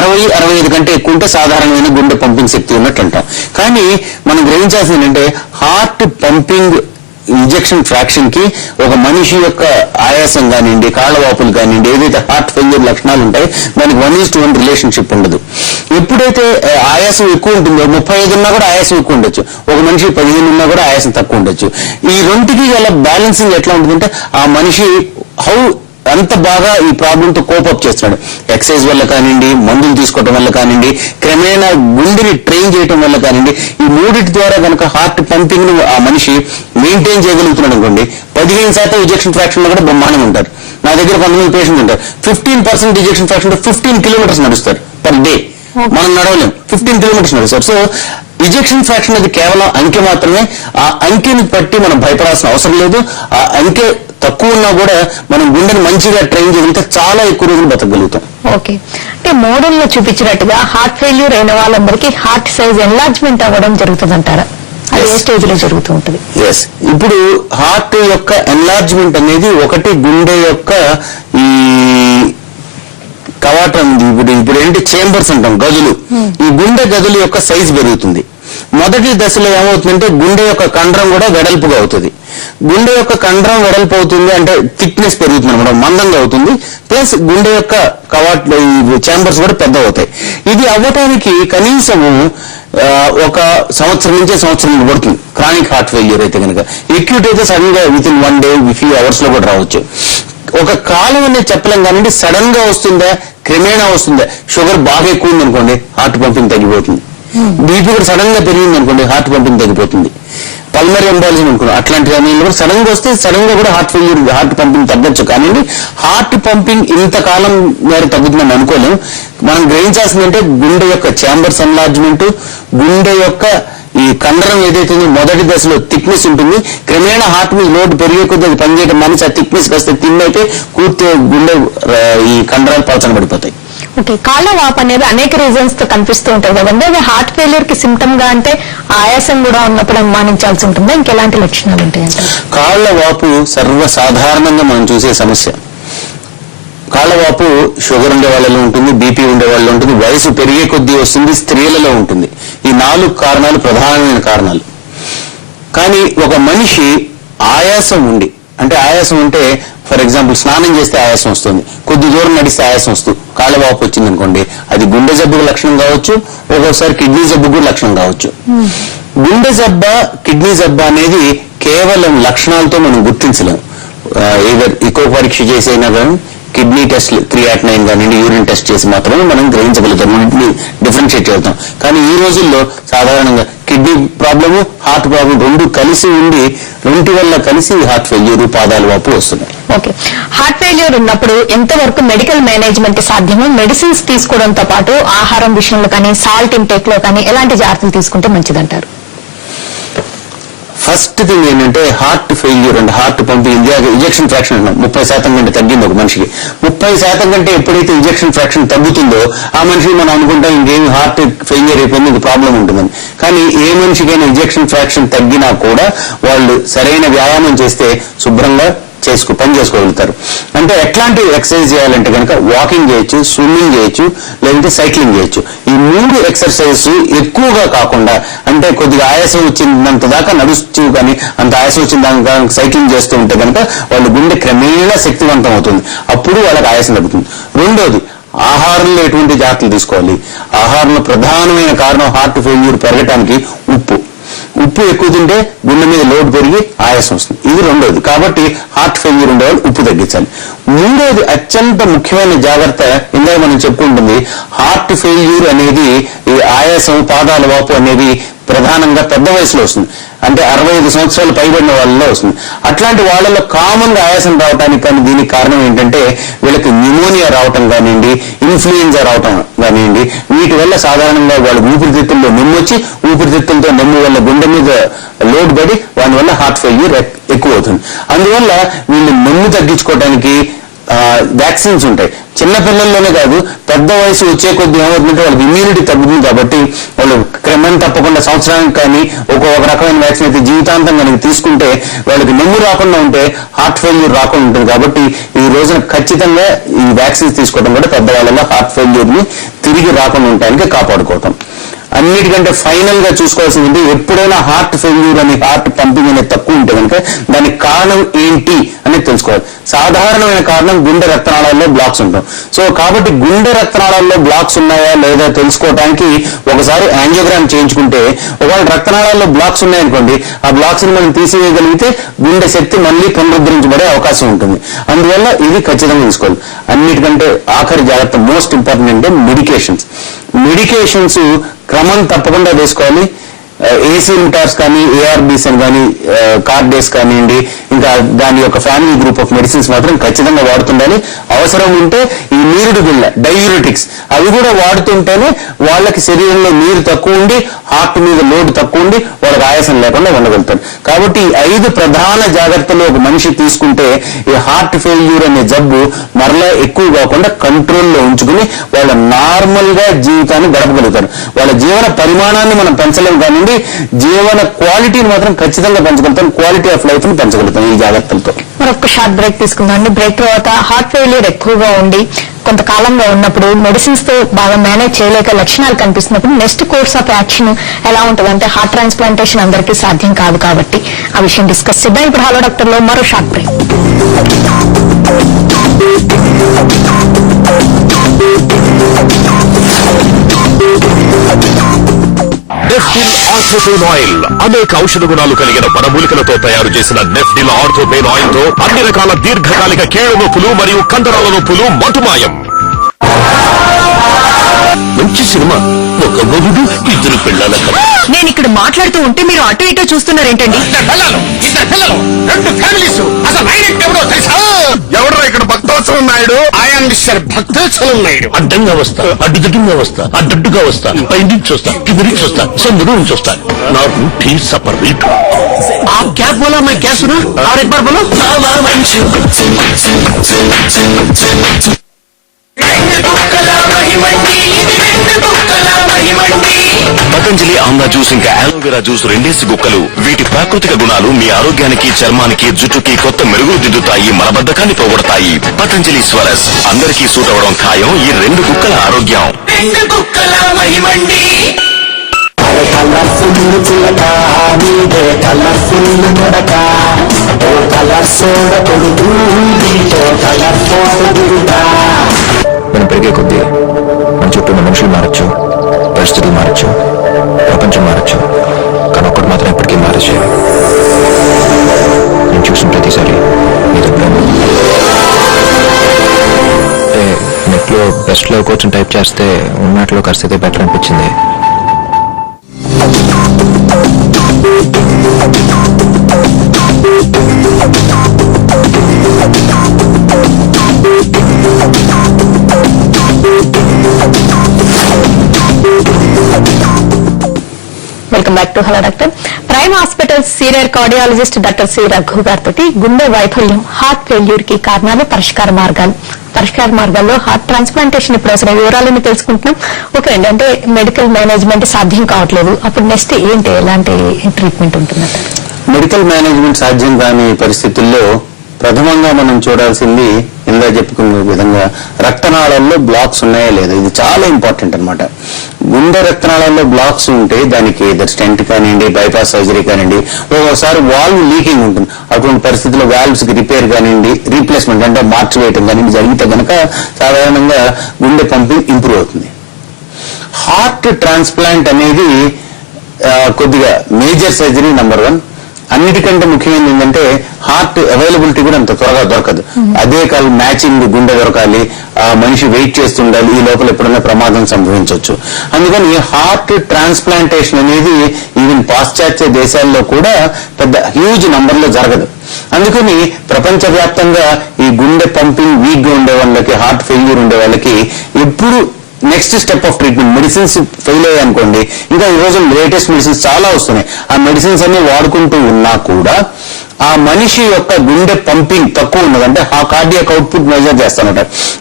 60-65 కంటే ఎక్కువ ఉంటే సాధారణమైన గుండె పంపింగ్ శక్తి ఉన్నట్టు అంటాం. కానీ మనం గ్రహించాల్సింది ఏంటంటే హార్ట్ పంపింగ్ ఇంజెక్షన్ ఫ్రాక్షన్ కి ఒక మనిషి యొక్క ఆయాసం కానివ్వండి, కాళ్ళవాపులు కానివ్వండి, ఏదైతే హార్ట్ ఫెయిల్యూర్ లక్షణాలు ఉంటాయో దానికి 1:1 రిలేషన్షిప్ ఉండదు. ఎప్పుడైతే ఆయాసం ఎక్కువ ఉంటుందో 35 ఉన్నా కూడా ఆయాసం ఎక్కువ ఉండొచ్చు, ఒక మనిషి 15 ఉన్నా కూడా ఆయాసం తక్కువ ఉండొచ్చు. ఈ రెండుకి గల బ్యాలెన్సింగ్ ఎట్లా ఉంటుందంటే ఆ మనిషి అంత బాగా ఈ ప్రాబ్లం తో కోపప్ చేస్తున్నాడు. ఎక్సర్సైజ్ వల్ల కానివ్వండి, మందులు తీసుకోవడం వల్ల కానివ్వండి, క్రమేణా గుండెని ట్రైన్ చేయడం వల్ల కానివ్వండి, ఈ మూడింటి ద్వారా కనుక హార్ట్ పంపింగ్ ను ఆ మనిషి మెయింటైన్ చేయగలుగుతున్నాడు అనుకోండి, 15% ఇంజెక్షన్ ఫ్రాక్షన్ లో కూడా బ్రహ్మాండంగా ఉంటారు. నా దగ్గర కొంతమంది పేషెంట్ ఉంటారు 15% ఇంజెక్షన్ ఫ్రాక్షన్ 15 కిలోమీటర్స్ నడుస్తారు పర్ డే. మనం నడవలేం, 15 కిలోమీటర్స్ నడుస్తారు. సో ఇంజెక్షన్ ఫ్రాక్షన్ అది కేవలం అంకె మాత్రమే. ఆ అంకెని బట్టి మనం భయపడాల్సిన అవసరం లేదు. ఆ అంకె తక్కువ ఉన్నా కూడా మనం గుండెని మంచిగా ట్రైన్ చేయగలిగితే చాలా ఎక్కువ రోజులు బతకగలుగుతాం. ఓకే. అంటే మోడల్లో చూపించినట్టుగా హార్ట్ ఫెయిల్యూర్ అయిన వాళ్ళందరికీ హార్ట్ సైజ్ ఎన్లార్జ్మెంట్ అవ్వడం జరుగుతుందంటారా? అది ఏ స్టేజ్ లో జరుగుతూ ఉంటుంది? ఎస్. ఇప్పుడు హార్ట్ యొక్క ఎన్లార్జ్మెంట్ అనేది ఒకటి గుండె యొక్క ఈ కవాటం, ఇప్పుడు ఏంటి చేంబర్స్ అంటాం, గదులు. ఈ గుండె గదుల యొక్క సైజ్ పెరుగుతుంది. మొదటి దశలో ఏమవుతుందంటే గుండె యొక్క కండరం కూడా వెడల్పుగా అవుతుంది. గుండె యొక్క కండరం వెడల్పు అవుతుంది అంటే థిక్నెస్ పెరుగుతుంది అనమాట, మందంగా అవుతుంది. ప్లస్ గుండె యొక్క ఛాంబర్స్ కూడా పెద్ద అవుతాయి. ఇది అవ్వటానికి కనీసము ఒక సంవత్సరం నుంచే సంవత్సరం పడుతుంది. క్రానిక్ హార్ట్ ఫెయిల్యూర్ అయితే కనుక. ఎక్యూట్ అయితే సడన్ గా with in 1 day few hours లో కూడా రావచ్చు. ఒక కాలం అనేది చెప్పలేం కానీ సడన్ గా వస్తుందా, క్రమేణా వస్తుందా. షుగర్ బాగా ఎక్కువ ఉంది అనుకోండి, హార్ట్ పంపింగ్ తగ్గిపోతుంది. బీపీ కూడా సడన్ గా పెరిగింది అనుకోండి, హార్ట్ పంపింగ్ తగ్గిపోతుంది. పల్మరీ ఎంబాలిజం అనుకోండి, అట్లాంటి సమయంలో కూడా సడన్ గా వస్తే సడన్ గా కూడా హార్ట్ ఫెయిల్యూర్, హార్ట్ పంపింగ్ తగ్గొచ్చు. కానీ హార్ట్ పంపింగ్ ఇంతకాలం మేర తగ్గుతుందని అనుకోలేము. మనం గ్రహించాల్సిందంటే గుండె యొక్క ఛాంబర్స్ ఎన్లార్జ్మెంట్, గుండె యొక్క ఈ కండరం ఏదైతే మొదటి దశలో థిక్నెస్ ఉంటుంది. క్రమేణా హార్ట్ మీద లోడ్ పెరిగే కొద్ది అది పనిచేయడం మనిషి ఆ థిక్నెస్ కాస్త తిన్నైతే పూర్తి గుండె ఈ కండరాలు పలచన పడిపోతాయి. ఓకే, కాళ్ళ వాపు అనేది అనేక రీజన్స్ తో కనిపిస్తూ ఉంటుంది కదండి. అది హార్ట్ ఫెయిల్యూర్ కి సిమ్టమ్ గా అంటే ఆయాసం కూడా ఉన్నప్పుడు అనుమానించాల్సి ఉంటుందా? ఇంకెలాంటి లక్షణాలు ఉంటాయంటే? కాళ్ళ వాపు సర్వసాధారణంగా మనం చూసే సమస్య. కాళ్ళ వాపు షుగర్ ఉండే వాళ్ళలో ఉంటుంది, బీపీ ఉండే వాళ్ళలో ఉంటుంది, వయసు పెరిగే కొద్దీ వస్తుంది, స్త్రీలలో ఉంటుంది. ఈ 4 కారణాలు ప్రధానమైన కారణాలు. కానీ ఒక మనిషి ఆయాసం ఉండి, అంటే ఆయాసం ఉంటే ఫర్ ఎగ్జాంపుల్ స్నానం చేస్తే ఆయాసం వస్తుంది, కొద్ది దూరం నడిస్తే ఆయాసం వస్తుంది, కాళ్ళ వాపు వచ్చింది అనుకోండి, అది గుండె జబ్బుకు లక్షణం కావచ్చు, ఒక్కొక్కసారి కిడ్నీ జబ్బుకు లక్షణం కావచ్చు. గుండె జబ్బ, కిడ్నీ జబ్బ అనేది కేవలం లక్షణాలతో మనం గుర్తించలేము. ఏదర్ ఇకో పరీక్ష చేసైనా కానీ, కిడ్నీ టెస్ట్, క్రియాటినైన్ కానివ్వండి, యూరిన్ టెస్ట్ చేసి మాత్రమే మనం గ్రహించగలుగుతాం, వీటిని డిఫరెన్షియేట్ చేస్తాం. కానీ ఈ రోజుల్లో సాధారణంగా కిడ్నీ ప్రాబ్లము, హార్ట్ ప్రాబ్లం రెండు కలిసి ఉండి, రెంటి వల్ల కలిసి హార్ట్ ఫెయిల్యూర్, పాదాల వాపు వస్తున్నాయి. ఓకే, హార్ట్ ఫెయిల్యూర్ ఉన్నప్పుడు ఎంతవరకు మెడికల్ మేనేజ్మెంట్ సాధ్యమో, మెడిసిన్స్ తీసుకోవడంతో పాటు ఆహారం విషయంలో కానీ, సాల్ట్ ఇంటేక్ లో కానీ ఎలాంటి జాగ్రత్తలు తీసుకుంటే మంచిదంటారు? ఫస్ట్ థింగ్ ఏంటంటే హార్ట్ ఫెయిల్యూర్ అంటే హార్ట్ పంపింగ్ ఇంజెక్షన్ ఫ్రాక్షన్ అంటున్నాం 30% కంటే తగ్గింది ఒక మనిషికి. 30% కంటే ఎప్పుడైతే ఇంజెక్షన్ ఫ్రాక్షన్ తగ్గుతుందో ఆ మనిషికి మనం అనుకుంటాం ఇంకేమి హార్ట్ ఫెయిల్యూర్ అయిపోయింది, ఇంక ప్రాబ్లం ఉంటుందని. కానీ ఏ మనిషికైనా ఇంజెక్షన్ ఫ్రాక్షన్ తగ్గినా కూడా వాళ్ళు సరైన వ్యాయామం చేస్తే శుభ్రంగా పని చేసుకోగలుగుతారు. అంటే ఎట్లాంటి ఎక్సర్సైజ్ చేయాలంటే కనుక వాకింగ్ చేయొచ్చు, స్విమ్మింగ్ చేయొచ్చు, లేదంటే సైక్లింగ్ చేయొచ్చు. ఈ 3 ఎక్సర్సైజ్ ఎక్కువగా కాకుండా, అంటే కొద్దిగా ఆయాసం వచ్చినంత దాకా నడుస్తూ కానీ అంత ఆయాసం వచ్చిన దాకా సైక్లింగ్ చేస్తూ ఉంటే కనుక వాళ్ళ గుండె క్రమేణా శక్తివంతం అవుతుంది, అప్పుడు వాళ్ళకి ఆయాసం తగ్గుతుంది. రెండోది, ఆహారంలో ఎటువంటి జాగ్రత్తలు తీసుకోవాలి. ఆహారంలో ప్రధానమైన కారణం హార్ట్ ఫెయిల్యూర్ పెరగటానికి ఉప్పు ఎక్కువ తింటే గుండె మీద లోడ్ పెరిగి ఆయాసం వస్తుంది. ఇది రెండోది. కాబట్టి హార్ట్ ఫెయిల్యూర్ ఉండేవాళ్ళు ఉప్పు తగ్గించాలి. మూడోది అత్యంత ముఖ్యమైన జాగ్రత్త, ఇందాక మనం చెప్పుకుంటుంది, హార్ట్ ఫెయిల్యూర్ అనేది ఈ ఆయాసం, పాదాల వాపు అనేవి ప్రధానంగా పెద్ద వయసులో వస్తుంది. అంటే 65 సంవత్సరాలు పైబడిన వాళ్ళలో వస్తుంది. అట్లాంటి వాళ్ళలో కామన్ గా ఆయాసం రావడానికి కానీ దీనికి కారణం ఏంటంటే వీళ్ళకి న్యూమోనియా రావటం కానివ్వండి, ఇన్ఫ్లుయెంజా రావటం కానివ్వండి, వీటి వల్ల సాధారణంగా వాళ్ళ ఊపిరితిత్తుల్లో నెమ్ము వచ్చి, ఊపిరితిత్తులతో నెమ్ము వల్ల గుండె మీద లోడ్ పడి వాటి వల్ల హార్ట్ ఫెయిల్యూర్ ఎక్కువ అవుతుంది. అందువల్ల వీళ్ళు నెమ్ము తగ్గించుకోవడానికి వ్యాక్సిన్స్ ఉంటాయి. చిన్న పిల్లల్లోనే కాదు, పెద్ద వయసు వచ్చే కొద్ది ఏమవుతుందంటే వాళ్ళకి ఇమ్యూనిటీ తగ్గుతుంది. కాబట్టి వాళ్ళు క్రమం తప్పకుండా సంవత్సరానికి కానీ ఒక రకమైన వ్యాక్సిన్ అయితే జీవితాంతం కనుక తీసుకుంటే వాళ్ళకి నెమ్ము రాకుండా ఉంటే హార్ట్ ఫెయిల్యూర్ రాకుండా ఉంటుంది. కాబట్టి ఈ రోజున ఖచ్చితంగా ఈ వ్యాక్సిన్స్ తీసుకోవడం కూడా పెద్దవాళ్ళలో హార్ట్ ఫెయిల్యూర్ ని తిరిగి రాకుండా ఉండడానికి కాపాడుకోవటం. అన్నిటికంటే ఫైనల్ గా చూసుకోవాల్సింది, ఎప్పుడైనా హార్ట్ ఫెయిల్యూర్ అని, హార్ట్ పంపింగ్ అనేది తక్కువ ఉంటే కనుక దానికి కారణం ఏంటి అనేది తెలుసుకోవాలి. సాధారణమైన కారణం గుండె రక్తనాళాల్లో బ్లాక్స్ ఉంటాం. సో కాబట్టి గుండె రక్తనాళాల్లో బ్లాక్స్ ఉన్నాయా లేదా తెలుసుకోవడానికి ఒకసారి యాంజియోగ్రామ్ చేయించుకుంటే, ఒకవేళ రక్తనాళాల్లో బ్లాక్స్ ఉన్నాయనుకోండి, ఆ బ్లాక్స్ ని మనం తీసివేయగలిగితే గుండె శక్తి మళ్ళీ పునరుద్ధరించబడే అవకాశం ఉంటుంది. అందువల్ల ఇది ఖచ్చితంగా తీసుకోవాలి. అన్నిటికంటే ఆఖరి జాగ్రత్త, మోస్ట్ ఇంపార్టెంట్ అంటే మెడికేషన్స్ క్రమం తప్పకుండా వేసుకోవాలి. ఏసీ ఇన్హిబిటర్స్ కానీ, ఏఆర్బీస్ అని కానీ, కార్డేస్ కానివ్వండి, ఇంకా దాని యొక్క ఫ్యామిలీ గ్రూప్ ఆఫ్ మెడిసిన్స్ మాత్రం ఖచ్చితంగా వాడుతుండాలి. అవసరం ఉంటే ఈ నీరుడు బిళ్ళ, డయూరిటిక్స్, అవి కూడా వాడుతుంటేనే వాళ్ళకి శరీరంలో నీరు తక్కువ ఉండి, హార్ట్ మీద లోడ్ తక్కువ ఉండి వాళ్ళకి ఆయాసం లేకుండా ఉండగలుగుతారు. కాబట్టి ఈ 5 ప్రధాన జాగ్రత్తలు ఒక మనిషి తీసుకుంటే ఈ హార్ట్ ఫెయిల్యూర్ అనే జబ్బు మరలా ఎక్కువ కాకుండా కంట్రోల్లో ఉంచుకుని వాళ్ళ నార్మల్ గా జీవితాన్ని గడపగలుగుతారు. వాళ్ళ జీవన పరిమాణాన్ని మనం పెంచలేము కానివ్వండి, జీవన క్వాలిటీని మాత్రం ఖచ్చితంగా పెంచగలుగుతాం, క్వాలిటీ ఆఫ్ లైఫ్ ని పెంచగలుగుతాం ఈ జాగ్రత్తలతో. మరొక షార్ట్ బ్రేక్ తీసుకుందాం అండి. బ్రేక్ తర్వాత హార్ట్ ఫెయిల్యూర్ ఎక్కువగా ఉండి కొంతకాలంగా ఉన్నప్పుడు మెడిసిన్స్ తో బాగా మేనేజ్ చేయలేక లక్షణాలు కనిపిస్తున్నప్పుడు నెక్స్ట్ కోర్స్ ఆఫ్ యాక్షన్ ఎలా ఉంటుందంటే హార్ట్ ట్రాన్స్ప్లాంటేషన్ అందరికీ సాధ్యం కాదు కాబట్టి ఆ విషయం డిస్కస్ చేద్దాం. ఇప్పుడు హలో డాక్టర్ లో మరో షార్ట్ బ్రేక్. నెఫ్డిల్ ఆర్థోపెయిన్ ఆయిల్ అనేక ఔషధ గుణాలు కలిగిన వనమూలికలతో తయారు చేసిన నెఫ్డిల్ ఆర్థోపెయిన్ ఆయిల్ తో అన్ని రకాల దీర్ఘకాలిక కీళ్ల నొప్పులు మరియు కండరాల నొప్పులు మటుమాయం. మంచి సినిమా, ఒక మొగుడు ఇద్దరు పిల్లల కథ. నేను ఇక్కడ మాట్లాడుతూ ఉంటే మీరు అటు ఇటు చూస్తున్నారేంటండి? ఇద్దరు రెండు ఫ్యామిలీస్. అసలు ఎవడో తెలుసా? ఎవడో ఇక్కడ భక్తోత్సవం నాయుడు. ఆయన మిస్టర్ భక్తోత్సవం నాయుడు. అడ్డంగా వస్తా, అడ్డుదిడ్డంగా వస్తా, అడ్డడ్డుగా వస్తా, పై నుంచి వస్తా, కింద నుంచి వస్తా, సందులో నుంచి వస్తా. నాకు టీ సపర్ రీట్. आप क्या बोला, मैं क्या सुना? और एक बार बोलो. పతంజలి ఆమ్లా జ్యూస్ ఇంకా అలోవెరా జ్యూస్ రెండేసి గుక్కలు. వీటి ప్రాకృతిక గుణాలు మీ ఆరోగ్యానికి, చర్మానికి, జుట్టుకి కొత్త మెరుగులు దిద్దుతాయి, మలబద్ధకాన్ని పోగొడతాయి. పతంజలి స్వరస్ అందరికీ సూట్ అవ్వడం ఖాయం. ఈ రెండు గుక్కల ఆరోగ్యం. మనం పెరిగే కొద్దీ మన చుట్టూ ఉన్న మనుషులు మారచ్చు, పరిస్థితులు మారచ్చు, ప్రపంచం మారచ్చు, కానీ ఒక్కటి మాత్రం ఎప్పటికీ మారచ్చు. నేను చూసిన ప్రతిసారి నెట్లో బెస్ట్లో కూర్చొని టైప్ చేస్తే ఉన్నట్లో పరిస్థితి బెటర్ అనిపించింది. Welcome back to hello doctor. Prime hospital senior cardiologist doctor C Raghu గారితో గుండె వైఫల్యం, హార్ట్ ఫెయిల్యూర్ కి కారణాలు, పరిష్కార మార్గాల్లో హార్ట్ ట్రాన్స్ప్లాంటేషన్ ఇప్పుడు అసలు వివరాలను తెలుసుకుంటున్నాం. ఓకే అండి, అంటే మెడికల్ మేనేజ్మెంట్ సాధ్యం కావట్లేదు, అప్పుడు నెక్స్ట్ ఏంటి, ఎలాంటి ట్రీట్మెంట్ ఉంటుందంట? మెడికల్ మేనేజ్మెంట్ సాధ్యం కాని పరిస్థితుల్లో ప్రథమంగా మనం చూడాల్సింది ఇందా చెప్పుకున్న విధంగా రక్తనాళాల్లో బ్లాక్స్ ఉన్నాయా లేదా. ఇది చాలా ఇంపార్టెంట్ అన్నమాట. గుండె రక్తనాళాల్లో బ్లాక్స్ ఉంటే దానికి స్టెంట్ కానివ్వండి, బైపాస్ సర్జరీ కానివ్వండి, ఒక్కోసారి వాల్వ్ లీకింగ్ ఉంటుంది. అటువంటి పరిస్థితుల్లో వాల్వ్స్ కి రిపేర్ కానివ్వండి, రీప్లేస్మెంట్ అంటే మార్చివేయటం కానివ్వండి జరిగితే కనుక సాధారణంగా గుండె పంపింగ్ ఇంప్రూవ్ అవుతుంది. హార్ట్ ట్రాన్స్ప్లాంట్ అనేది కొద్దిగా మేజర్ సర్జరీ నెంబర్ 1. అన్నిటికంటే ముఖ్యమైనది ఏంటంటే హార్ట్ అవైలబిలిటీ కూడా అంత త్వరగా దొరకదు. అదే కాదు, మ్యాచింగ్ గుండె దొరకాలి, ఆ మనిషి వెయిట్ చేస్తుండాలి, ఈ లోపల ఎప్పుడైనా ప్రమాదం సంభవించవచ్చు. అందుకని హార్ట్ ట్రాన్స్ప్లాంటేషన్ అనేది ఈవెన్ పాశ్చాత్య దేశాల్లో కూడా పెద్ద హ్యూజ్ నంబర్ లో జరగదు. అందుకని ప్రపంచవ్యాప్తంగా ఈ గుండె పంపింగ్ వీక్ గా ఉండే వాళ్ళకి, హార్ట్ ఫెయిల్యూర్ ఉండే వాళ్ళకి ఎప్పుడు next step of treatment medicines fail అయ్యాయి అనుకోండి, ఇంకా ఈ రోజు లేటెస్ట్ మెడిసిన్స్ చాలా వస్తున్నాయి. ఆ మెడిసిన్స్ అన్ని వాడుకుంటూ ఉన్నా కూడా ఆ మనిషి యొక్క గుండె పంపింగ్ తక్కువ ఉన్నదంటే ఆ కార్డియాక్ అవుట్పుట్ మెజర్ చేస్తానట.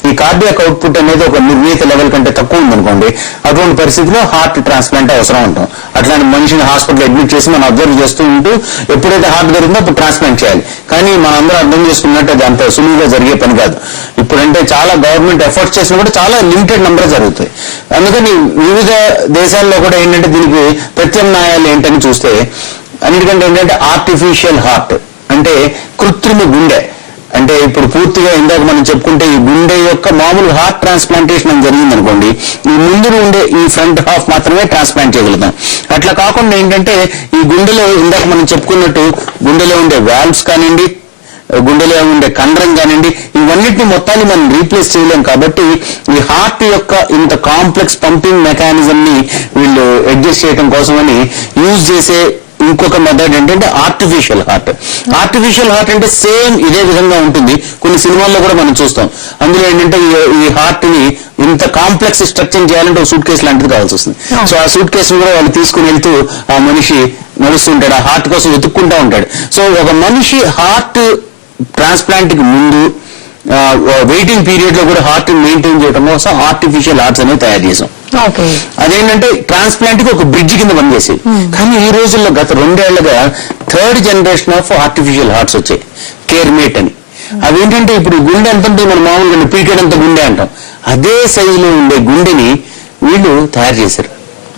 ఈ కార్డియాక్ అవుట్పుట్ అనేది ఒక నిర్ణీత లెవెల్ కంటే తక్కువ ఉందనుకోండి, అటువంటి పరిస్థితిలో హార్ట్ ట్రాన్స్ప్లాంట్ అవసరం ఉంటాం. అట్లాంటి మనిషిని హాస్పిటల్ అడ్మిట్ చేసి మనం అబ్జర్వ్ చేస్తూ ఉంటూ ఎప్పుడైతే హార్ట్ దొరికిందో అప్పుడు ట్రాన్స్ప్లాంట్ చేయాలి. కానీ మనందరూ అర్థం చేసుకున్నట్టు అది అంత సులువుగా జరిగే పని కాదు. ఇప్పుడంటే చాలా గవర్నమెంట్ ఎఫర్ట్స్ చేసినా కూడా చాలా లిమిటెడ్ నెంబర్ జరుగుతాయి. అందుకని వివిధ దేశాల్లో కూడా ఏంటంటే దీనికి ప్రత్యామ్నాయాలు ఏంటని చూస్తే అన్నిటికంటే ఏంటంటే ఆర్టిఫిషియల్ హార్ట్ అంటే కృత్రిమ గుండె. అంటే ఇప్పుడు పూర్తిగా ఇందాక మనం చెప్పుకుంటే ఈ గుండె యొక్క మామూలు హార్ట్ ట్రాన్స్ప్లాంటేషన్ అని జరిగింది అనుకోండి, ఈ ముందు ఉండే ఈ ఫ్రంట్ హాఫ్ మాత్రమే ట్రాన్స్ప్లాంట్ చేయగలుగుతాం. అట్లా కాకుండా ఏంటంటే ఈ గుండెలో ఇందాక మనం చెప్పుకున్నట్టు గుండెలో ఉండే వాల్వ్స్ కానివ్వండి, గుండెలో ఉండే కండరం కానివ్వండి, ఇవన్నిటిని మొత్తాన్ని మనం రీప్లేస్ చేయలేం. కాబట్టి ఈ హార్ట్ యొక్క ఇంత కాంప్లెక్స్ పంపింగ్ మెకానిజం ని వీళ్ళు అడ్జస్ట్ చేయడం కోసమని యూజ్ చేసే ఇంకొక మెథడ్ ఏంటంటే ఆర్టిఫిషియల్ హార్ట్. ఆర్టిఫిషియల్ హార్ట్ అంటే సేమ్ ఇదే విధంగా ఉంటుంది. కొన్ని సినిమాల్లో కూడా మనం చూస్తాం. అందులో ఏంటంటే ఈ హార్ట్ ని ఇంత కాంప్లెక్స్ స్ట్రక్చర్ చేయాలంటే ఒక సూట్ కేసు లాంటిది కావాల్సి వస్తుంది. సో ఆ సూట్ కేసును కూడా వాళ్ళు తీసుకుని వెళ్తూ ఆ మనిషి నడుస్తుంటాడు, ఆ హార్ట్ కోసం వెతుక్కుంటా ఉంటాడు. సో ఒక మనిషి హార్ట్ ట్రాన్స్ప్లాంట్ కి ముందు వెయిటింగ్ పీరియడ్ లో కూడా హార్ట్ మెయింటైన్ చేయడం కోసం ఆర్టిఫిషియల్ హార్ట్స్ అనేవి తయారు చేసాం. అదేంటంటే ట్రాన్స్ప్లాంట్ కి ఒక బ్రిడ్జ్ కింద పనిచేసేది. కానీ ఈ రోజుల్లో గత 2 ఏళ్లుగా 3rd generation of artificial hearts వచ్చాయి, కేర్మేట్ అని. అవేంటంటే ఇప్పుడు గుండె ఎంత ఉంటుంది, మన మామూలుగా పీకేడంత గుండె అంటాం. అదే సైజులో ఉండే గుండెని వీళ్ళు తయారు చేశారు.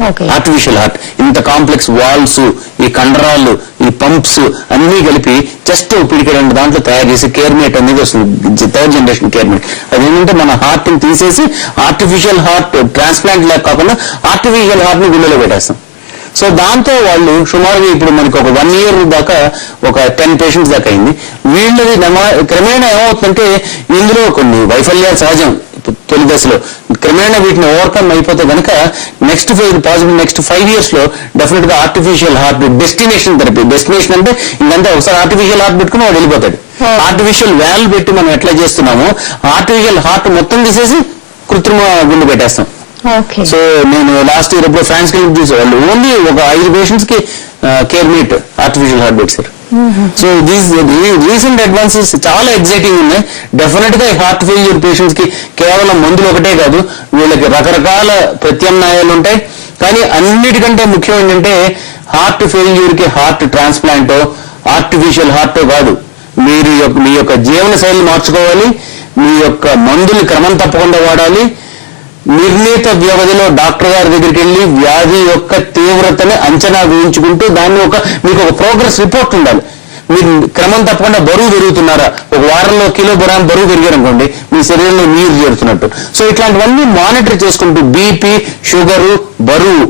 ఓకే. ఆర్టిఫిషియల్ హార్ట్, ఇంత కాంప్లెక్స్ వాల్స్, ఈ కండరాలు, ఈ పంప్స్ అన్ని కలిపి జస్ట్ పిడికెడండి దాంట్లో తయారు చేసి కేర్మేట్ అనేది వస్తుంది, 3rd జనరేషన్ కేర్మేట్. అదేంటంటే మన హార్ట్ ని తీసేసి ఆర్టిఫిషియల్ హార్ట్ ట్రాన్స్ప్లాంట్ లాగా కాకుండా ఆర్టిఫిషియల్ హార్ట్ ని గుండెలో పెట్టేస్తాం. సో దాంతో వాళ్ళు సుమారుగా ఇప్పుడు మనకి ఒక 1 year దాకా ఒక 10 patients దాకా అయింది. వీళ్ళది క్రమేణా ఏమవుతుందంటే ఇందులో కొన్ని వైఫల్యాలు సహజం తొలి దశలో, క్రమేణా వీటిని ఓవర్కమ్ అయిపోతే కనుక next phase possible next 5 years లో డెఫినెట్ గా artificial heart destination therapy. Destination అంటే ఇంకంతా ఒకసారి ఆర్టిఫిషియల్ హార్ట్ పెట్టుకుని వాడు వెళ్ళిపోతాడు. ఆర్టిఫిషియల్ వాల్వ్ పెట్టి మనం ఎట్లా చేస్తున్నామో ఆర్టిఫిషియల్ హార్ట్ మొత్తం తీసేసి కృత్రిమ గుండె పెట్టేస్తాం. సో నేను లాస్ట్ ఇయర్ ఎప్పుడో ఫ్రాన్స్ కి చూసేవాళ్ళు ఓన్లీ ఒక 5 patients కి కేర్మేట్ ఆర్టిఫిషియల్ హార్ట్ పెట్టారు. సో దీస్ రీసెంట్ అడ్వాన్సెస్ చాలా ఎగ్జైటింగ్ ఉన్నాయి. డెఫినెట్ గా హార్ట్ ఫెయిల్యూర్ పేషెంట్స్ కి కేవలం మందులు ఒకటే కాదు, వీళ్ళకి రకరకాల ప్రత్యామ్నాయాలు ఉంటాయి. కానీ అన్నిటికంటే ముఖ్యం ఏంటంటే హార్ట్ ఫెయిల్యూర్ కి హార్ట్ ట్రాన్స్ప్లాంటో ఆర్టిఫిషియల్ హార్టో కాదు, మీరు మీ యొక్క జీవన శైలి మార్చుకోవాలి, మీ యొక్క మందులు క్రమం తప్పకుండా వాడాలి, నిర్ణీత వ్యవధిలో డాక్టర్ గారి దగ్గరికి వెళ్లి వ్యాధి యొక్క తీవ్రతని అంచనా వేయించుకుంటూ దాన్ని మీకు ఒక ప్రోగ్రెస్ రిపోర్ట్ ఉండాలి. మీరు క్రమం తప్పకుండా బరువు పెరుగుతున్నారా, ఒక వారంలో కిలోగ్రామ్ బరువు పెరిగారనుకోండి మీ శరీరంలో నీరు చేరుతున్నట్టు. సో ఇట్లాంటివన్నీ మానిటర్ చేసుకుంటూ బీపీ, షుగరు, బరువు,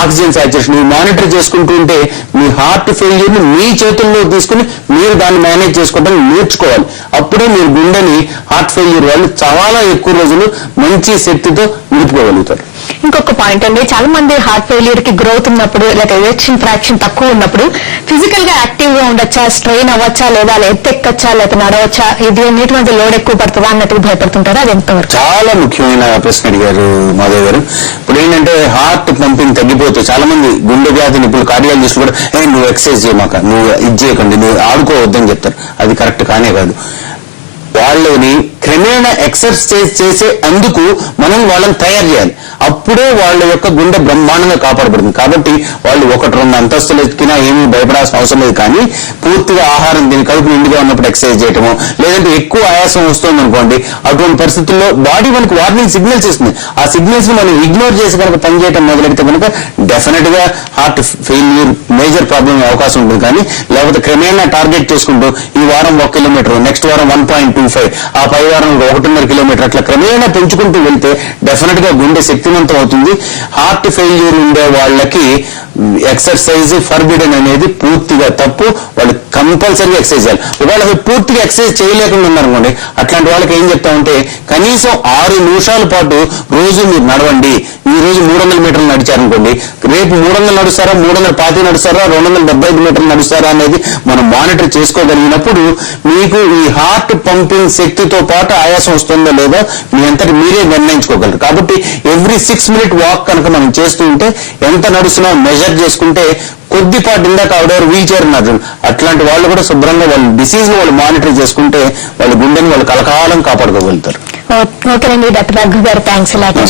ఆక్సిజన్ సాచురేషన్ ఇవి మానిటర్ చేసుకుంటూ ఉంటే మీ హార్ట్ ఫెయిల్యూర్ ని మీ చేతుల్లో తీసుకుని మీరు దాన్ని మేనేజ్ చేసుకోవడానికి నేర్చుకోవాలి. అప్పుడే మీరు గుండెని హార్ట్ ఫెయిల్యూర్ వాళ్ళు చాలా ఎక్కువ రోజులు మంచి శక్తితో నిలుపుకోగలుగుతారు. ఇంకొక పాయింట్ అండి, చాలా మంది హార్ట్ ఫెయిల్యూర్ కి గ్రోత్ ఉన్నప్పుడు లేదా ఎజెక్షన్ ఫ్రాక్షన్ తక్కువ ఉన్నప్పుడు ఫిజికల్ గా యాక్టివ్ గా ఉండొచ్చా, స్ట్రెయిన్ అవ్వచ్చా, లేదా ఎత్తెక్కచ్చా, లేదా నడవచ్చా, ఇది నీటి మధ్య లోడ్ ఎక్కువ పడుతుందా అన్నట్టు భయపడుతుంటారా? అది ఎంతవరకు? చాలా ముఖ్యమైన ప్రశ్న అడిగారు మాధవ్ గారు. ఇప్పుడు ఏంటంటే హార్ట్ పంపింగ్ తగ్గిపోతే చాలా మంది గుండె వ్యాధి నిపుణులు కార్డియాలజిస్ట్ కూడా నువ్వు ఎక్సర్సైజ్ చేయమాక, నువ్వు ఇది చేయకండి, నువ్వు ఆడుకోవద్దని చెప్తారు. అది కరెక్ట్ కానే కాదు. వాళ్ళని క్రమేణా ఎక్సర్సైజ్ చేసే అందుకు మనం వాళ్ళని తయారు చేయాలి. అప్పుడే వాళ్ళ యొక్క గుండె బ్రహ్మాండంగా కాపాడబడుతుంది. కాబట్టి వాళ్ళు 1-2 అంతస్తులు ఎక్కినా ఏమీ భయపడాల్సిన అవసరం లేదు. కానీ పూర్తిగా ఆహారం తిని కడుపు నిండుగా ఉన్నప్పుడు ఎక్సర్సైజ్ చేయటము, లేదంటే ఎక్కువ ఆయాసం వస్తుంది అనుకోండి, అటువంటి పరిస్థితుల్లో బాడీ మనకు వార్నింగ్ సిగ్నల్స్ ఇస్తుంది. ఆ సిగ్నల్స్ ని మనం ఇగ్నోర్ చేసి కనుక పనిచేయడం మొదలెడితే కనుక డెఫినెట్ గా హార్ట్ ఫెయిల్యూర్ మేజర్ ప్రాబ్లం అవకాశం ఉంటుంది. కానీ లేకపోతే క్రమేణా టార్గెట్ చేసుకుంటూ ఈ వారం 1 kilometer, నెక్స్ట్ వారం 1.25, ఆ పై వారం 1.5 kilometer అట్లా క్రమేణా పెంచుకుంటూ వెళ్తే డెఫినెట్ గా గుండె శక్తివంతం అవుతుంది. హార్ట్ ఫెయిల్యూర్ ఉండే వాళ్ళకి ఎక్సర్సైజ్ ఫర్బిడెన్ అనేది పూర్తిగా తప్పు. వాళ్ళు కంపల్సరీగా ఎక్సర్సైజ్ చేయాలి. ఒకవేళ పూర్తిగా ఎక్సర్సైజ్ చేయలేకుండా ఉన్నారనుకోండి, అట్లాంటి వాళ్ళకి ఏం చెప్తామంటే కనీసం 6 నిమిషాల పాటు రోజు మీరు నడవండి. ఈ రోజు 300 మీటర్లు నడిచారనుకోండి, రేపు 300 నడుస్తారా, 350 నడుస్తారా, 275 మీటర్లు నడుస్తారా అనేది మనం మానిటర్ చేసుకోగలిగినప్పుడు మీకు ఈ హార్ట్ పంపింగ్ శక్తితో పాటు ఆయాసం వస్తుందో లేదో మీ అంతటి మీరే నిర్ణయించుకోగలరు. కాబట్టి ఎవ్రీ 6 minute వాక్ కనుక మనం చేస్తూ ఉంటే ఎంత నడుస్తున్నాం మెజర్ చేసుకుంటే కొద్దిపాటి ఇందాక ఆవిడెవరు వీల్ చైర్ ఉన్నారు, అట్లాంటి వాళ్ళు కూడా శుభ్రంగా వాళ్ళ డిసీజ్ ను వాళ్ళు మానిటర్ చేసుకుంటే వాళ్ళ గుండెని వాళ్ళు కలకాలం కాపాడుకోగలుగుతారు. ఓకేనండి డాక్టర్ రఘు గారు, థ్యాంక్స్ అలాట్.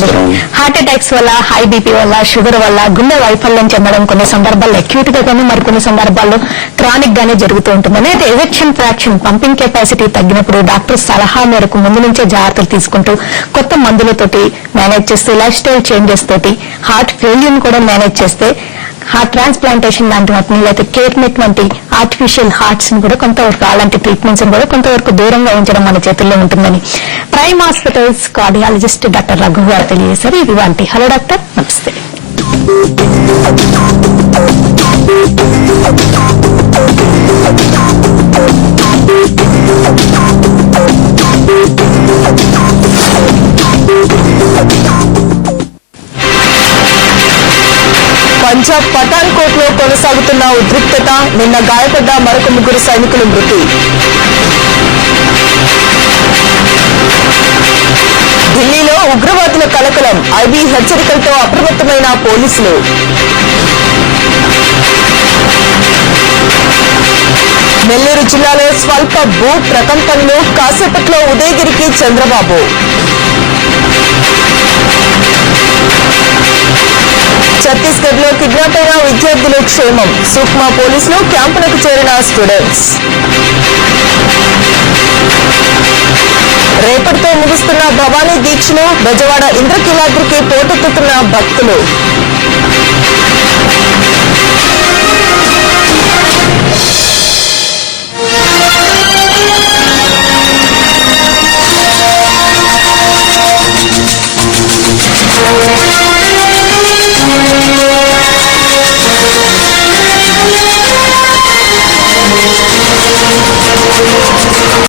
హార్ట్ అటాక్స్ వల్ల, హై బీపీ వల్ల, షుగర్ వల్ల గుండె వైఫల్యం చెందడం కొన్ని సందర్భాల్లో అక్యూట్ గా కానీ మరికొన్ని సందర్భాల్లో క్రానిక్ గానే జరుగుతూ ఉంటుంది. అయితే ఎజెక్షన్ ఫ్రాక్షన్ పంపింగ్ కెపాసిటీ తగ్గినప్పుడు డాక్టర్ సలహా మేరకు ముందు నుంచే జాగ్రత్తలు తీసుకుంటూ కొత్త మందులతోటి మేనేజ్ చేస్తూ లైఫ్ స్టైల్ చేంజెస్ తోటి హార్ట్ ఫెయిల్యూర్ ని కూడా మేనేజ్ చేస్తే హార్ట్ ట్రాన్స్ప్లాంటేషన్ లాంటి వాటిని, లేకపోతే కేర్మెట్ వంటి ఆర్టిఫిషియల్ హార్ట్స్ ని కూడా కొంతవరకు, అలాంటి ట్రీట్మెంట్స్ కూడా కొంతవరకు దూరంగా ఉంచడం మన చేతుల్లో ఉంటుందని prime hospitals cardiologist doctor Raghu గారు తెలియజేశారు. ఇది వాటి హలో డాక్టర్, నమస్తే. పంజాబ్ పఠాన్కోట్ లో కొనసాగుతున్న ఉద్రిక్తత, నిన్న గాయపడ్డ మరొక 3 సైనికులు మృతి. ఢిల్లీలో ఉగ్రవాదుల కలకలం, ఐబీ హెచ్చరికలతో అప్రమత్తమైన పోలీసులు. నెల్లూరు జిల్లాలో స్వల్ప భూ ప్రకంపనలు, కాసేపట్లో ఉదయగిరికి చంద్రబాబు. ఛత్తీస్గఢ్ లో కిడ్నాప్ అయిన విద్యార్థులు క్షేమం, సూక్మా పోలీసులు క్యాంపులకు చేరిన స్టూడెంట్స్. రేపటితో కొనసాగిస్తున్న భవానీ దీక్షను బెజవాడ ఇంద్రకీలాద్రికి పోటెత్తుతున్న భక్తులు.